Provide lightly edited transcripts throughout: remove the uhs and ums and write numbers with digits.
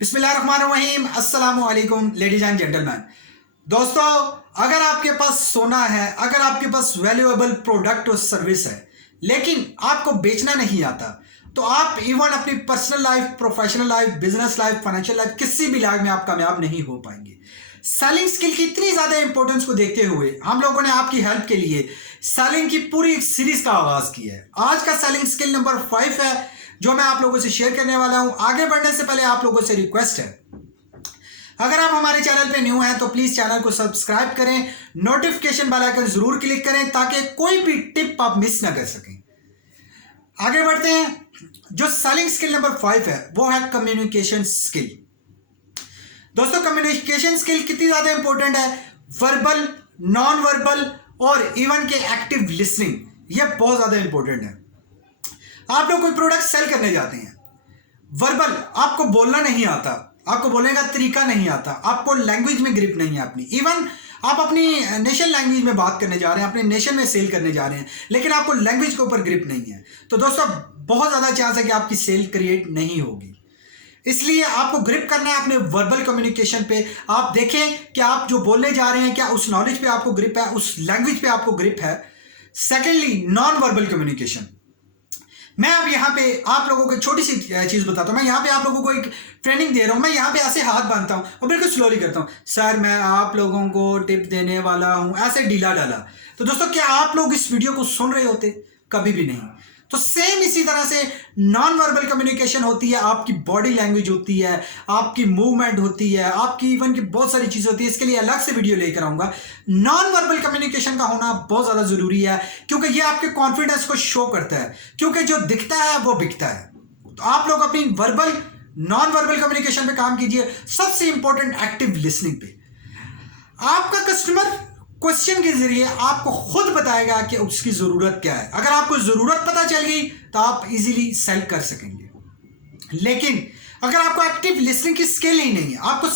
बिस्मिल्लाहिर्रहमानिर्रहीम। अस्सलाम वालेकुम लेडीज एंड जेंटलमैन। दोस्तों, अगर आपके पास सोना है, अगर आपके पास वैल्यूएबल प्रोडक्ट और सर्विस है, लेकिन आपको बेचना नहीं आता, तो आप इवन अपनी personal life, professional life, business life, financial life, किसी भी लाइफ में आप कामयाब नहीं हो पाएंगे। सेलिंग स्किल की इतनी ज्यादा इंपॉर्टेंस को देखते हुए हम लोगों ने आपकी हेल्प के लिए सेलिंग की पूरी सीरीज का आगाज किया है। आज का सेलिंग स्किल नंबर 5 है जो मैं आप लोगों से शेयर करने वाला हूं। आगे बढ़ने से पहले आप लोगों से रिक्वेस्ट है, अगर आप हमारे चैनल पे न्यू हैं तो प्लीज चैनल को सब्सक्राइब करें, नोटिफिकेशन बेल आइकन जरूर क्लिक करें ताकि कोई भी टिप आप मिस ना कर सकें। आगे बढ़ते हैं। जो सेलिंग स्किल नंबर 5 है वो है कम्युनिकेशन स्किल। दोस्तों, कम्युनिकेशन स्किल कितनी ज्यादा इंपॉर्टेंट है। वर्बल, नॉन वर्बल और इवन के एक्टिव लिसनिंग, ये बहुत ज्यादा इंपॉर्टेंट है। आप लोग कोई प्रोडक्ट सेल करने जाते हैं, वर्बल आपको बोलना नहीं आता, आपको बोलने का तरीका नहीं आता, आपको लैंग्वेज में ग्रिप नहीं है अपनी, इवन आप अपनी नेशन लैंग्वेज में बात करने जा रहे हैं, अपने नेशन में सेल करने जा रहे हैं, लेकिन आपको लैंग्वेज के ऊपर ग्रिप नहीं है, तो दोस्तों बहुत ज्यादा चांस है कि आपकी सेल क्रिएट नहीं होगी। इसलिए आपको ग्रिप करना है अपने वर्बल कम्युनिकेशन पे। आप देखें कि आप जो बोलने जा रहे हैं क्या उस नॉलेज पे आपको ग्रिप है, उस लैंग्वेज पे आपको ग्रिप है। Secondly, non verbal communication. मैं अब यहाँ पे आप लोगों को छोटी सी चीज बताता हूँ। मैं यहाँ पे आप लोगों को एक ट्रेनिंग दे रहा हूँ। मैं यहाँ पे ऐसे हाथ बांधता हूँ और बिल्कुल स्लोली करता हूँ, सर मैं आप लोगों को टिप देने वाला हूँ, ऐसे ढीला डाला। तो दोस्तों, क्या आप लोग इस वीडियो को सुन रहे होते? कभी भी नहीं। तो सेम इसी तरह से नॉन वर्बल कम्युनिकेशन होती है, आपकी बॉडी लैंग्वेज होती है, आपकी मूवमेंट होती है, आपकी इवन की बहुत सारी चीजें होती है। इसके लिए अलग से वीडियो लेकर आऊंगा। नॉन वर्बल कम्युनिकेशन का होना बहुत ज्यादा जरूरी है क्योंकि ये आपके कॉन्फिडेंस को शो करता है, क्योंकि जो दिखता है वो बिकता है। तो आप लोग अपनी वर्बल, नॉन वर्बल कम्युनिकेशन पे काम कीजिए। सबसे इंपॉर्टेंट, एक्टिव लिसनिंग पे। आपका कस्टमर क्वेश्चन के जरिए आपको खुद बताएगा कि उसकी जरूरत क्या है। अगर आपको जरूरत पता चल गई तो आप इजीली सेल कर सकेंगे। लेकिन अगर आपको एक्टिव लिसनिंग की स्किल ही नहीं है, आपको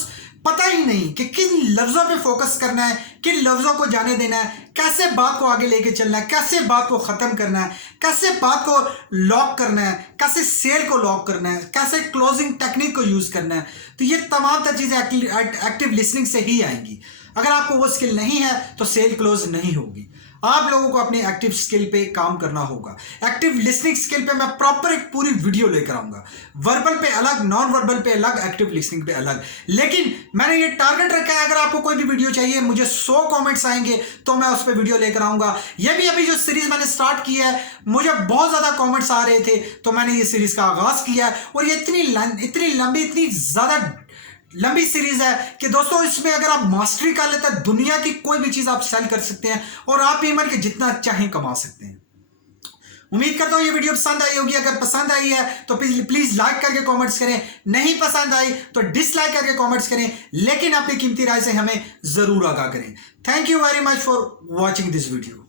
पता ही नहीं कि किन लफ्जों पे फोकस करना है, किन लफ्जों को जाने देना है, कैसे बात को आगे लेके चलना है, कैसे बात को खत्म करना है, कैसे बात को लॉक करना है, कैसे सेल को लॉक करना है, कैसे क्लोजिंग टेक्निक को यूज करना है, तो ये तमाम चीजें एक्टिव लिसनिंग से ही आएंगी। अगर आपको वो स्किल नहीं है तो सेल क्लोज नहीं होगी। आप लोगों को अपनी एक्टिव स्किल पे काम करना होगा। एक्टिव लिसनिंग स्किल पे मैं प्रॉपर एक पूरी वीडियो लेकर आऊंगा। वर्बल पे अलग, नॉन वर्बल पे अलग, एक्टिव लिसनिंग पे अलग। लेकिन मैंने ये टारगेट रखा है, अगर आपको कोई भी वीडियो चाहिए, मुझे 100 कमेंट्स आएंगे तो मैं उस पर वीडियो लेकर आऊंगा। ये भी अभी जो सीरीज मैंने स्टार्ट की है, मुझे बहुत ज्यादा कॉमेंट्स आ रहे थे तो मैंने ये सीरीज का आगाज किया है। और ये इतनी लंबी, इतनी ज्यादा लंबी सीरीज है कि दोस्तों इसमें अगर आप मास्टरी कर लेते हैं, दुनिया की कोई भी चीज आप सेल कर सकते हैं और आप पेमेंट के जितना चाहें कमा सकते हैं। उम्मीद करता हूं ये वीडियो पसंद आई होगी। अगर पसंद आई है तो प्लीज लाइक करके कमेंट्स करें, नहीं पसंद आई तो डिसलाइक करके कमेंट्स करें, लेकिन अपनी कीमती राय से हमें जरूर आगाह करें। Thank you very much for watching this video.